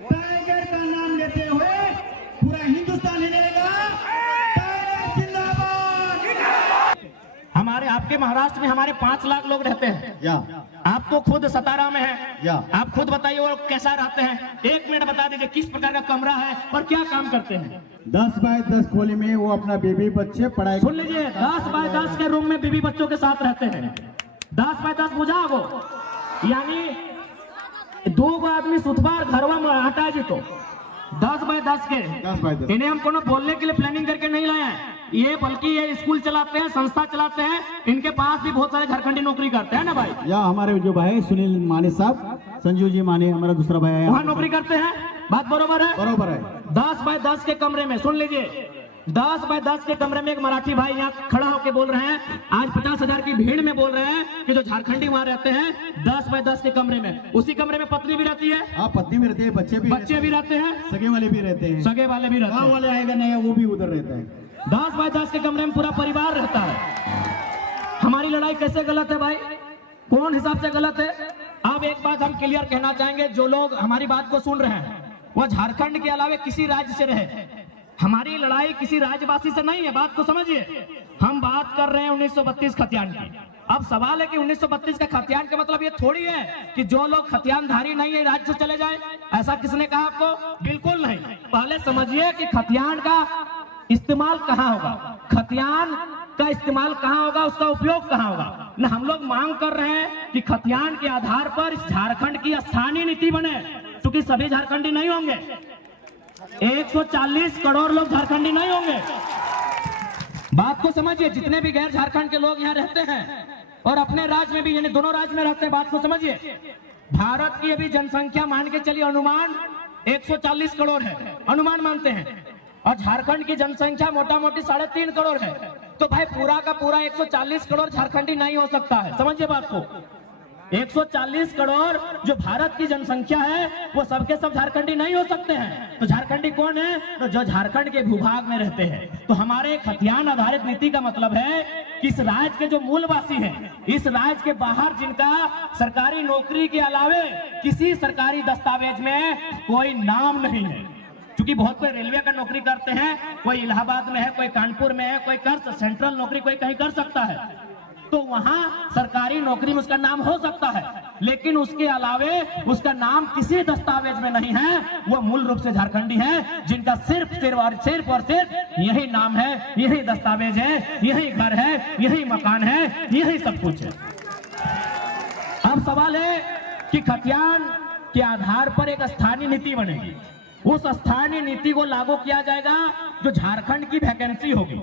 Tiger का नाम लेते हुए पूरा हिंदुस्तान हिलेगा। टाइगर जिंदाबाद। हमारे आपके महाराष्ट्र में हमारे 5 लाख लोग रहते हैं। या आप तो खुद सतारा में हैं। या आप खुद बताइए वो कैसा रहते हैं। 1 मिनट बता दीजिए किस प्रकार का कमरा है और क्या काम करते हैं। 10 बाय 10 खोली में वो अपना बीबी बच्चे पढ़ाई। सुन लीजिए, 10 बाय 10 के रूम में बीवी बच्चों के साथ रहते हैं। 10 बाय 10 बुझा वो, यानी 2 आदमी सुतबार घरवा में हटा जी तो 10 बाय 10 के। 10 बाय 10 इन्हें हम कोनो बोलने के लिए प्लानिंग करके नहीं लाए हैं, ये बल्कि ये स्कूल चलाते हैं, संस्था चलाते हैं। इनके पास भी बहुत सारे झारखंडी नौकरी करते हैं ना भाई। या हमारे जो भाई सुनील माने साहब, संजू जी माने हमारा दूसरा भाई है, वहाँ नौकरी करते हैं। बात बरोबर है? बरोबर है। 10 बाय 10 के कमरे में सुन लीजिए, 10 बाय 10 के कमरे में एक मराठी भाई यहाँ खड़ा होकर बोल रहे हैं, आज 50,000 की भीड़ में बोल रहे हैं कि जो झारखंडी वहाँ रहते हैं 10 बाय 10 के कमरे में, उसी कमरे में पत्नी भी रहती है। हाँ, पत्नी भी रहती है, बच्चे भी रहते हैं, सगे वाले भी रहते हैं, सगे वाले भी रहते गाँव हैं। वाले आएगा नहीं वो भी उधर रहता है। 10 बाय 10 के कमरे में पूरा परिवार रहता है। हमारी लड़ाई कैसे गलत है भाई? कौन हिसाब से गलत है? अब एक बात हम क्लियर कहना चाहेंगे, जो लोग हमारी बात को सुन रहे हैं वो झारखंड के अलावे किसी राज्य से रहे। हमारी लड़ाई किसी राज्यवासी से नहीं है, बात को समझिए। हम बात कर रहे हैं 1932 खतियान की। अब सवाल है कि 1932 का खतियान का मतलब ये थोड़ी है कि जो लोग खतियानधारी नहीं है राज्य से चले जाए। ऐसा किसने कहा आपको? बिल्कुल नहीं। पहले समझिए कि खतियान का इस्तेमाल कहाँ होगा, खतियान का इस्तेमाल कहाँ होगा, उसका उपयोग कहाँ होगा। न हम लोग मांग कर रहे हैं कि खतियान के आधार पर इस झारखंड की स्थानीय नीति बने, क्योंकि सभी झारखंडी नहीं होंगे। 140 करोड़ लोग झारखंडी नहीं होंगे। बात को समझिए, जितने भी गैर झारखंड के लोग यहाँ रहते हैं और अपने राज्य में भी, यानी दोनों राज्य में रहते हैं, बात को समझिए। भारत की अभी जनसंख्या मान के चलिए अनुमान 140 करोड़ है, अनुमान मानते हैं, और झारखंड की जनसंख्या मोटा मोटी 3.5 करोड़ है। तो भाई पूरा का पूरा 140 करोड़ झारखंडी नहीं हो सकता है। समझिए बात को, 140 करोड़ जो भारत की जनसंख्या है वो सबके सब झारखंडी नहीं हो सकते हैं। तो झारखंडी कौन है? तो जो झारखंड के भूभाग में रहते हैं। तो हमारे खतियान आधारित नीति का मतलब है कि इस राज्य के जो मूलवासी हैं, इस राज्य के बाहर जिनका सरकारी नौकरी के अलावे किसी सरकारी दस्तावेज में कोई नाम नहीं है, क्योंकि बहुत कोई रेलवे का नौकरी करते हैं, कोई इलाहाबाद में है, कोई कानपुर में है, कोई कर सेंट्रल नौकरी कोई कहीं कर सकता है, तो वहां सरकारी नौकरी में उसका नाम हो सकता है, लेकिन उसके अलावे उसका नाम किसी दस्तावेज में नहीं है। वो मूल रूप से झारखंडी है, जिनका सिर्फ यही नाम है, यही दस्तावेज है, यही घर है, यही मकान है, यही सब कुछ है। अब सवाल है कि खतियान के आधार पर एक स्थानीय नीति बनेगी। उस स्थानीय नीति को लागू किया जाएगा जो झारखंड की वैकेंसी होगी।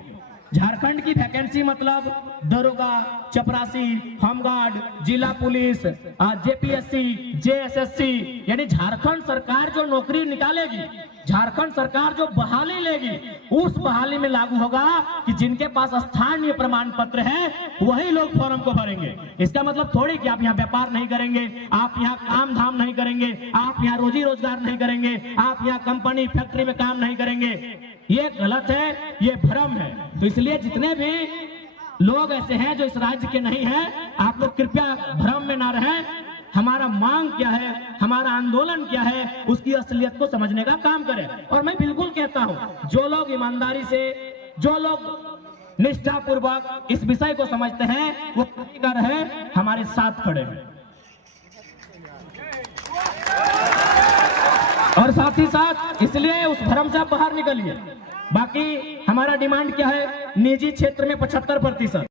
झारखंड की वैकेंसी मतलब दरोगा, चपरासी, होमगार्ड, जिला पुलिस, जेपीएससी, जेएसएससी, यानी झारखंड सरकार जो नौकरी निकालेगी, झारखंड सरकार जो बहाली लेगी, उस बहाली में लागू होगा कि जिनके पास स्थानीय प्रमाण पत्र है वही लोग फॉर्म को भरेंगे। इसका मतलब थोड़ी कि आप यहाँ व्यापार नहीं करेंगे, आप यहाँ काम धाम नहीं करेंगे, आप यहाँ रोजी रोजगार नहीं करेंगे, आप यहाँ कंपनी फैक्ट्री में काम नहीं करेंगे। ये गलत है, ये भ्रम है। तो इसलिए जितने भी लोग ऐसे हैं जो इस राज्य के नहीं हैं, आप लोग कृपया भ्रम में ना रहें। हमारा मांग क्या है, हमारा आंदोलन क्या है, उसकी असलियत को समझने का काम करें। और मैं बिल्कुल कहता हूं, जो लोग ईमानदारी से, जो लोग निष्ठापूर्वक इस विषय को समझते हैं, वो कर है हमारे साथ खड़े हैं। और साथ ही साथ इसलिए उस भ्रम से आप बाहर निकलिए। बाकी हमारा डिमांड क्या है? निजी क्षेत्र में 75%।